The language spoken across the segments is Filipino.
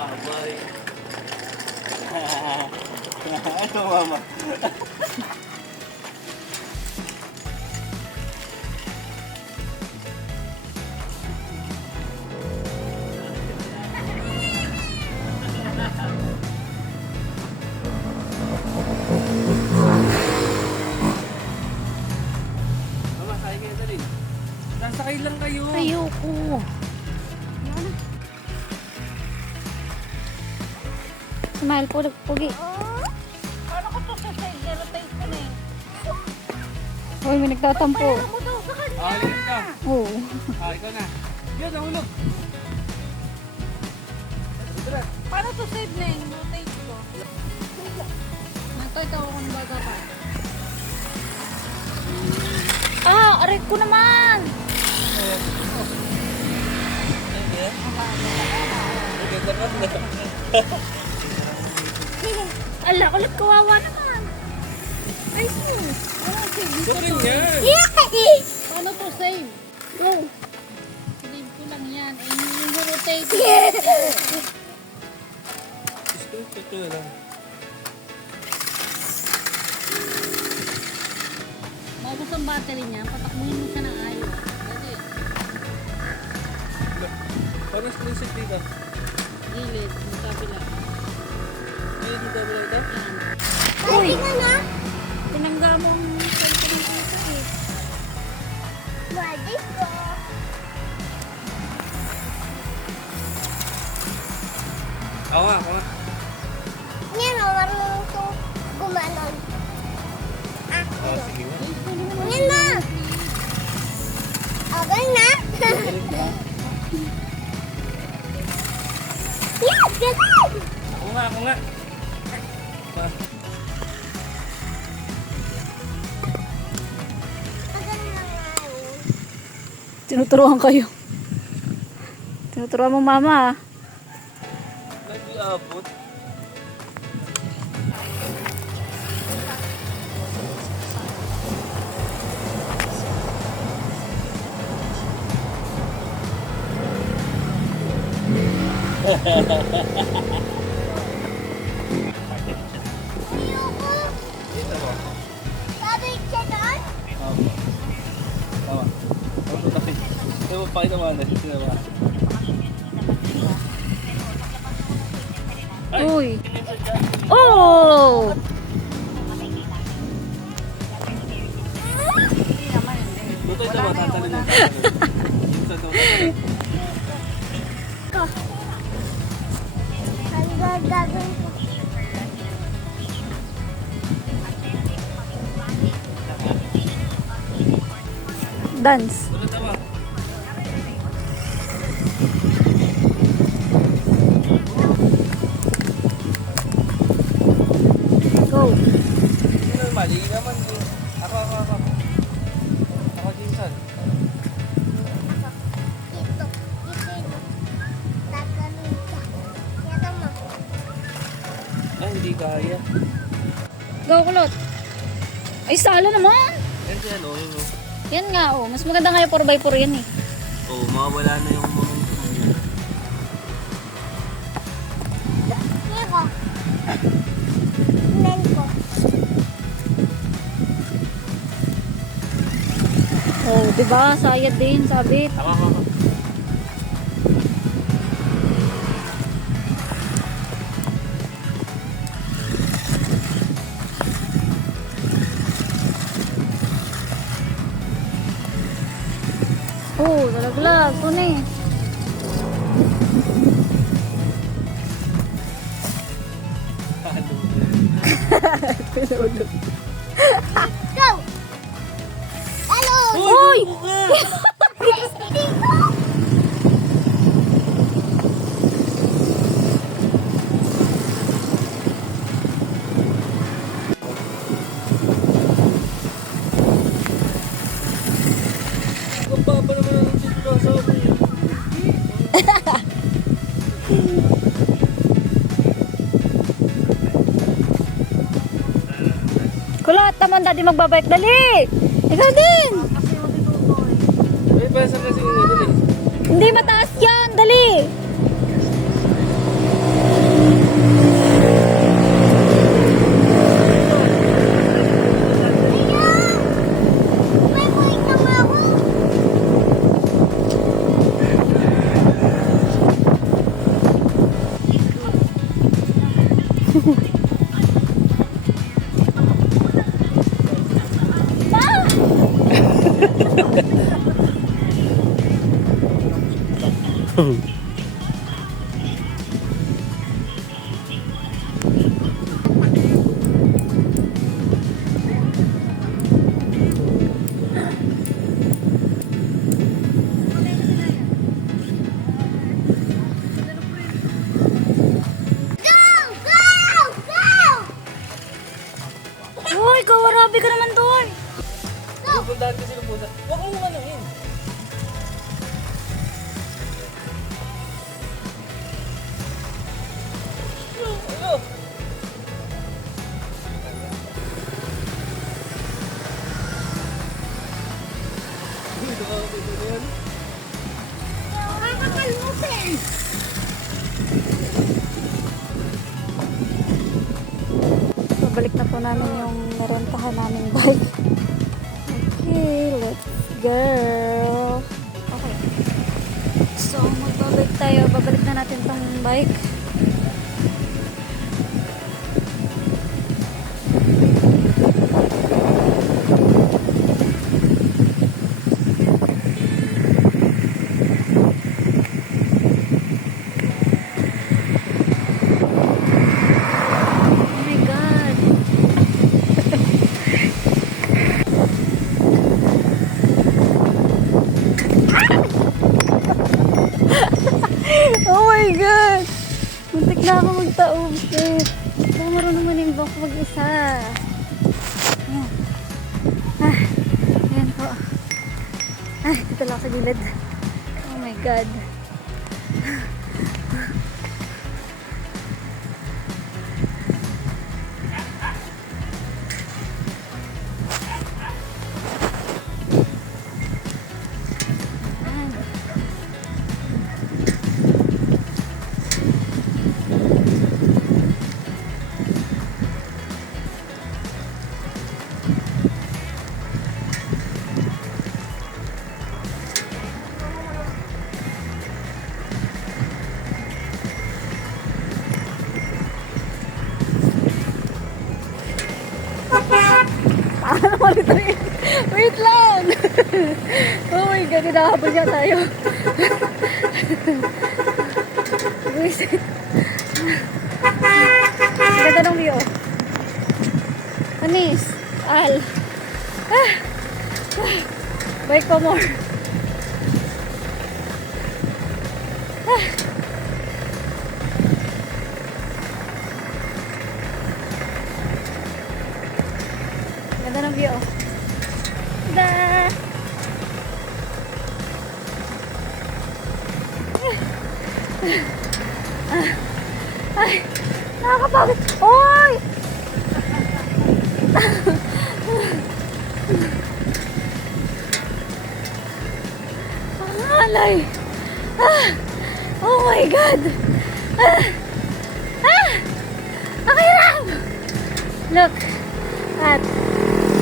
Babay. Ano mama? Mama, kaya kayo dali. Nasakay lang kayo. Ayoko. Smile po, pugi. Paano ko to sa side? Rotate ko na eh. Uy, may nagtatampo. Paano mo daw sa kanya? Halika ka. Oo. Ikaw na. Yun, nahulog. Paano to side na eh? Rotate ko. Ito akong baga pa. Ah, aray ko naman. Ala, ulit kawawa naman. Ay, sus. Ano save? Dito Bakit to. yan? Paano to save? Go. Save ko lang yan. Eh, yung rotate. Ito lang. Maubos ang battery niya. Patakbuhin mo siya ng ayos. Kasi Paano screen set dito? gilid. Yung kabila. Ay, dito ba lang ito? Uy. Tinangga mo ang cellphone dito eh. Balik ko. Ako nga, ako nga. Yan o, marunong to gumanon. Oh, sige nga. Yan na. Okay na. Yes, ganun. Ako nga, ako nga. Magaling na nga yun. Tinuturuan kayo. Tinuturuan mo mama ah. Nag-iabot. Ayoko. Dito mo. Sabi siya doon. Tama. Tama. Ano ito tayo? Ito mo, pakita mo ano. Sino ba? Uy. Oh! Dito ito ba? Tatalin mo. Minsan daw tatalin. Ang gagawin ko. Dance. Ulit naman. Go. Sino mali naman din. Ako. Ako Jinsan. Dito. Dito. Tagalog ka. Kaya mo. Ay, hindi kaya. Go, kulot. Ay, sala naman. Yan yan, oh. Yun, oh. Yan nga oh. Mas maganda nga yung 4x4 yan eh. Oh, mawawala na yung momentum niya. Kaya ko. Men ko. Oh, diba? Sayad din, sabit. Ako. Oh, dalaglag. Ito na eh. Go! Hello! Uy! Ang baba naman ang sitlo sa akin. Kulot, naman dati magbabike. Dali! Ikaw din! May basa kasi yung dali. Hindi mataas yan! Dali! Go! Go! Go! Uy, kawarabi ka naman doon. Pupuntahan kasi ng pusa. Huwag mong anuhin. Ano? Makakalmutin! Babalik na po namin yung narentahan namin bike. Okay, let's go. Okay. So, magbabalik tayo. Babalik na natin tong bike. Oh my God. Oh my God! Muntik na ako magtaob. Shit. Baka marunong manimbang ko mag-isa. Ayan po. Dito lang ako sa gilid. Oh my God. Ano ulit rin? Wait lang! Oh my God, hinahabol niya tayo. Buisit. Ganda ng view. Anis. Al. Bike pa more. Ganda ng view. Da! Ay! Nakakapagod! Oy! Pangalay! Oh my God! Ang hirap! Look at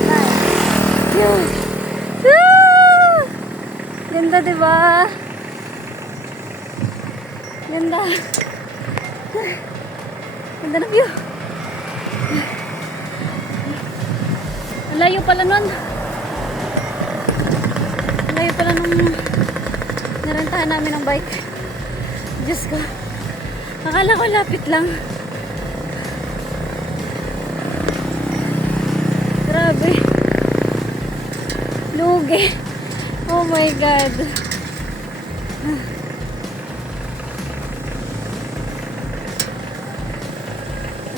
my view! Ganda, diba? Ganda. Ganda na view. Ang layo pala nun. Ang layo pala nung narentahan namin ng bike. Diyos ko. Akala ko lapit lang. Grabe. Lugi. Oh my God.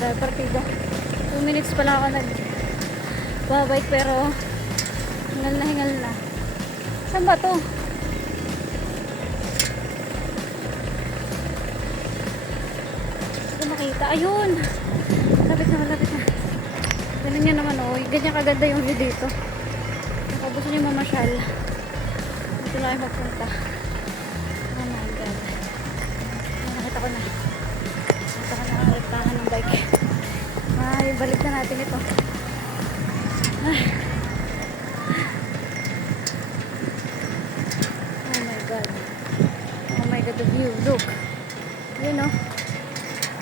Grabe, partida. 2 minutes pa lang ako nagbabike pero hingal na. Saan ba to? Hindi ko makita. Ayun! Lapit na. Ganun yan naman oh. Ganyan kaganda yung view dito. Kung gusto niyo mamasyal, dito lang yung magpunta. Oh my God. Nakita ko na. Nakita ko na ang rektahan ng bike. Ay, balik na natin ito. Ay. Oh my God. Oh my God, the view. Look. Yun oh.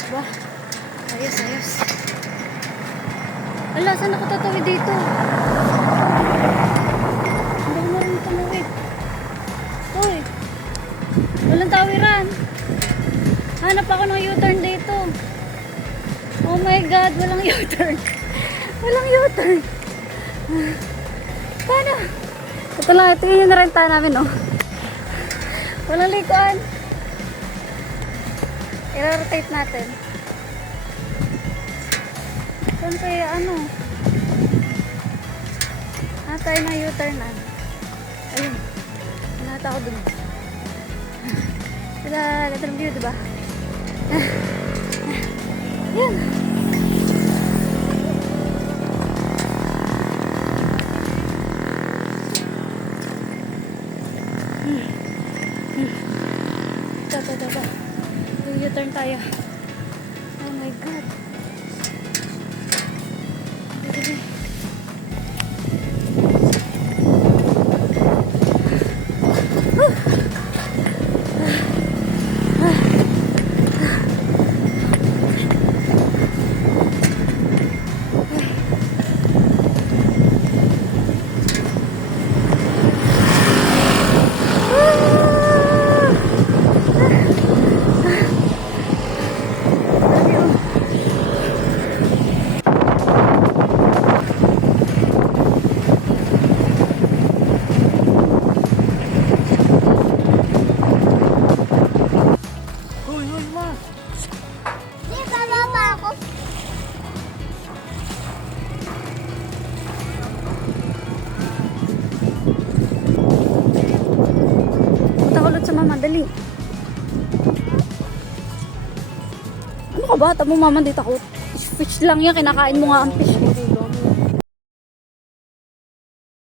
Diba? Ayos, ayos. Ala, saan ako tatawid dito? Hindi ko marunong tumawid. Uy, walang tawiran. Hanap ako ng U-turn dito. Oh my God, walang U-turn. Walang U-turn. Paano? Ito lang, ito yung narenta namin, oh. Walang likuan. I-rotate natin. Saan kaya ano? Tayo na U-turn na. Ayun. Nata ako dun. Sila, letter view, diba? Yan. Ito. U-turn tayo. Oh my God. Sige. Hoy, ma! Di bababa ako. Punta ko ulit sa mama, dali. Ano ka ba? Tamo mama, dito ako. Fish lang yan, kinakain mo nga ang fish.